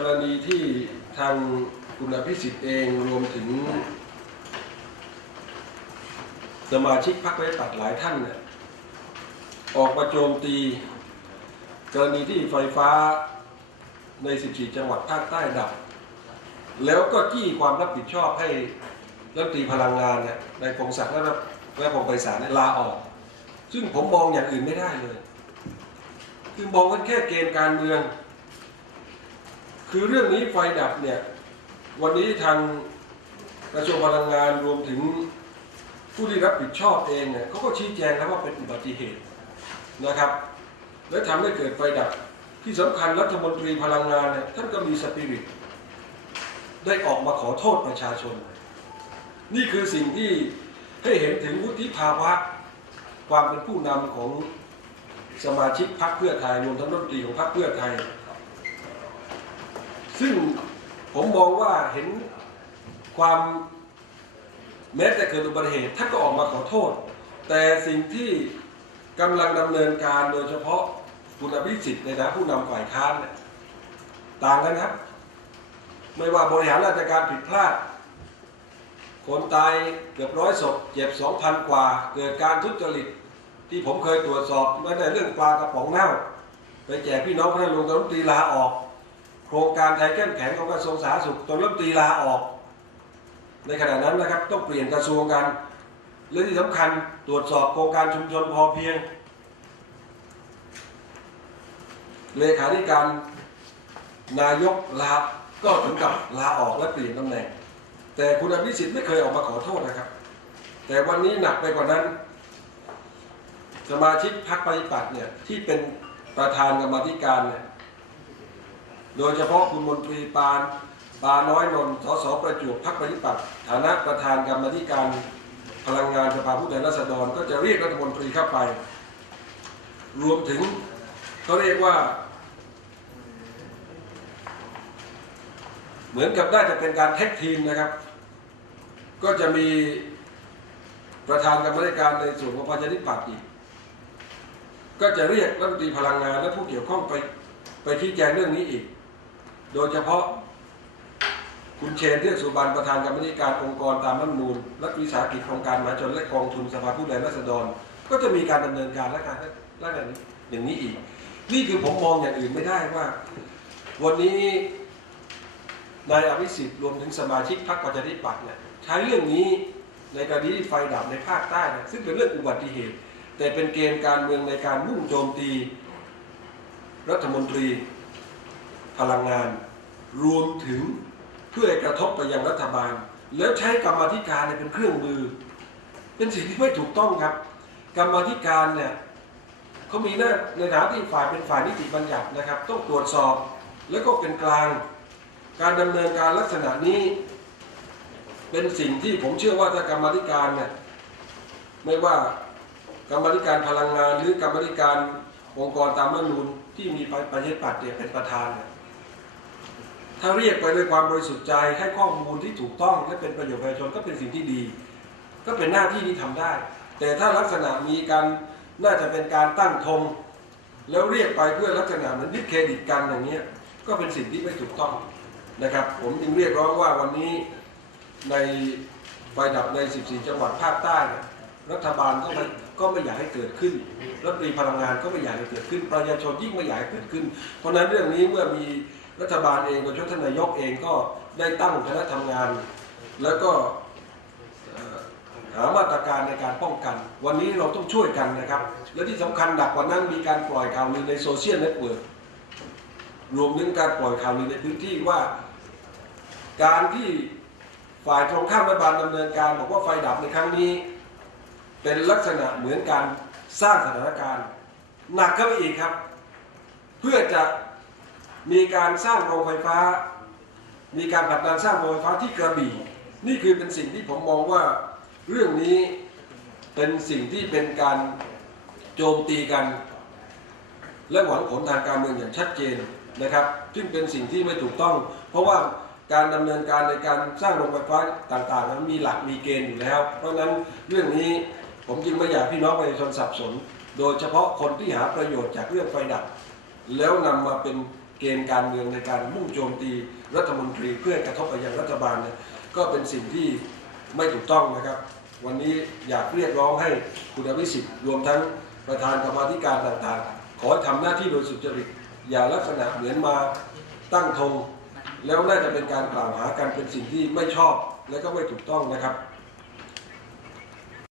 กรณีที่ทางคุณอภิสิทธิ์เองรวมถึง สมาชิกพรรคประชาธิปัตย์หลายท่านเนี่ยออกมาโจมตี กรณีที่ไฟฟ้าใน 14 จังหวัดภาคใต้ดับ แล้วก็จี้ความรับผิดชอบให้รัฐมนตรีพลังงานเนี่ยในพงศักดิ์และและพงไพศาลลาออก ซึ่งผมมองอย่างอื่นไม่ได้เลย คือมองกันแค่เกมการเมือง คือเรื่องนี้ไฟดับเนี่ย วันนี้ทางกระทรวงพลังงานรวมถึงผู้ที่รับผิดชอบเองเนี่ยเขาก็ชี้แจงแล้วว่าเป็นอุบัติเหตุนะครับ และทำให้เกิดไฟดับที่สำคัญรัฐมนตรีพลังงานเนี่ยท่านก็มีสปิริตได้ออกมาขอโทษประชาชน นี่คือสิ่งที่ให้เห็นถึงวุฒิภาวะ ความเป็นผู้นำของสมาชิกพรรคเพื่อไทยรวมทั้งรัฐมนตรีของพรรคเพื่อไทย ซึ่งผมมองว่าเห็นความแม้แต่เกิดอุบัติเหตุท่านก็ออกมาขอโทษ แต่สิ่งที่กำลังดำเนินการโดยเฉพาะคุณอภิสิทธิ์ในฐานะผู้นำฝ่ายค้านเนี่ยต่างกันครับ ไม่ว่าบริหารราชการผิดพลาด คนตายเกือบร้อยศพเจ็บสองพันกว่า เกิดการทุจริตที่ผมเคยตรวจสอบไม่ได้เรื่องปลากระป๋องเน่า ไปแจกพี่น้องพระลุงกับรัฐมนตรีลาออก โครงการไทยเข้มแข็งของกระทรวงสาธารณสุขตอนรัฐมนตรีลาออก ในขณะนั้นนะครับต้องเปลี่ยนกระทรวงกันและที่สำคัญตรวจสอบโครงการชุมชนพอเพียง เลขาธิการนายกลาก็ถึงกับลาออกและเปลี่ยนตำแหน่ง แต่คุณอภิสิทธิ์ไม่เคยออกมาขอโทษนะครับ แต่วันนี้หนักไปกว่านั้น สมาชิกพรรคปฏิปัติเนี่ยที่เป็นประธานกรรมาธิการเนี่ย โดยเฉพาะคุณมนตรีปานปาน้อยนนท์สสประจวบพรรคปฏิปัติฐานะประธานกรรมธิการพลังงานสภาผู้แทนราษฎร ก็จะเรียกรัฐมนตรีเข้าไป รวมถึงเขาเรียกว่า เหมือนกับน่าจะเป็นการแท็กทีมนะครับ ก็จะมีประธานกรรมธิการในส่วนของประชาธิปัตย์อีกก็จะเรียกรัฐมนตรีพลังงานและผู้เกี่ยวข้องไปไปชี้แจงเรื่องนี้อีก โดยเฉพาะ คุณเชนเทือกสุบรรณประธานกรรมธิการองค์กรตามรัฐมนูญรัฐวิสาหกิจโครงการมหาชนและกองทุนสภาผู้แทนราษฎร ก็จะมีการดำเนินการและการและการอย่างนี้อีก นี่คือผมมองอย่างอื่นไม่ได้ว่า วันนี้นายอภิสิทธิ์รวมถึงสมาชิกพรรคประชาธิปัตย์เนี่ยใช้เรื่องนี้ในกรณีไฟดับในภาคใต้นี่ยซึ่งเป็นเรื่องอุบัติเหตุ แต่เป็นเกมการเมืองในการมุ่งโจมตี รัฐมนตรี พลังงาน รวมถึงเพื่อกระทบไปยังรัฐบาล แล้วใช้กรรมธิการเป็นเครื่องมือ เป็นสิ่งที่ไม่ถูกต้องครับ กรรมธิการเนี่ยเขามีหน้าในฐานะที่ฝ่ายเป็นฝ่ายนิติบัญญัตินะครับ ต้องตรวจสอบแล้วก็เป็นกลาง การดำเนินการลักษณะนี้ เป็นสิ่งที่ผมเชื่อว่าถ้ากรรมธิการเนี่ยไม่ว่ากรรมธิการพลังงานหรือกรรมธิการองค์กรตามรัฐมนูญที่มีประชาธิปัตย์เนี่ยเป็นประธานเนี่ย ถ้าเรียกไปด้วยความบริสุทธิ์ใจให้ข้อมูลที่ถูกต้องและเป็นประโยชน์ประชาชนก็เป็นสิ่งที่ดี ก็เป็นหน้าที่ที่ทำได้ แต่ถ้าลักษณะมีการน่าจะเป็นการตั้งธงแล้วเรียกไปเพื่อลักษณะเหมือนดิสเครดิตกันอย่างเงี้ยก็เป็นสิ่งที่ไม่ถูกต้องนะครับ ผมจึงเรียกร้องว่าวันนี้ในไฟดับใน 14 จังหวัดภาคใต้เนี่ยรัฐบาลก็ไม่ก็ไม่อยากให้เกิดขึ้นรัฐมนตรีพลังงานก็ไม่อยากให้เกิดขึ้น ประชาชนยิ่งไม่อยากให้เกิดขึ้น เพราะฉะนั้นเรื่องนี้เมื่อมี รัฐบาลเองโดยเฉพาะทนายกเองก็ได้ตั้งคณะทำงาน แล้วก็หามาตรการในการป้องกัน วันนี้เราต้องช่วยกันนะครับ และที่สำคัญหนักกว่านั้นมีการปล่อยข่าวลือในโซเชียลเน็ตเวิร์กรวมถึงการปล่อยข่าวลือในพื้นที่ว่า การที่ฝ่ายตรงข้ามรัฐบาลดำเนินการ บอกว่าไฟดับในครั้งนี้ เป็นลักษณะเหมือนการสร้างสถานการณ์ หนักเข้าไปอีกครับ เพื่อจะ มีการสร้างโรงไฟฟ้า มีการผลักดันสร้างโรงไฟฟ้าที่กระบี่ นี่คือเป็นสิ่งที่ผมมองว่าเรื่องนี้เป็นสิ่งที่เป็นการโจมตีกัน และหวังผลทางการเมืองอย่างชัดเจนนะครับ ซึ่งเป็นสิ่งที่ไม่ถูกต้อง เพราะว่าการดำเนินการในการสร้างโรงไฟฟ้าต่างๆนั้นมีหลักมีเกณฑ์อยู่แล้ว เพราะฉะนั้นเรื่องนี้ผมจึงไม่อยากพี่น้องประชาชนสับสน โดยเฉพาะคนที่หาประโยชน์จากเรื่องไฟดับ แล้วนำมาเป็น เกมการเมืองในการมุ่งโจมตีรัฐมนตรีเพื่อกระทบไปยังรัฐบาลเนี่ยก็เป็นสิ่งที่ไม่ถูกต้องนะครับ วันนี้อยากเรียกร้องให้คุณอภิสิทธิ์รวมทั้งประธานกรรมาธิการต่างๆ ขอให้ทำหน้าที่โดยสุจริต อย่าลักษณะเหมือนมาตั้งธงแล้วน่าจะเป็นการกล่าวหากันเป็นสิ่งที่ไม่ชอบและก็ไม่ถูกต้องนะครับ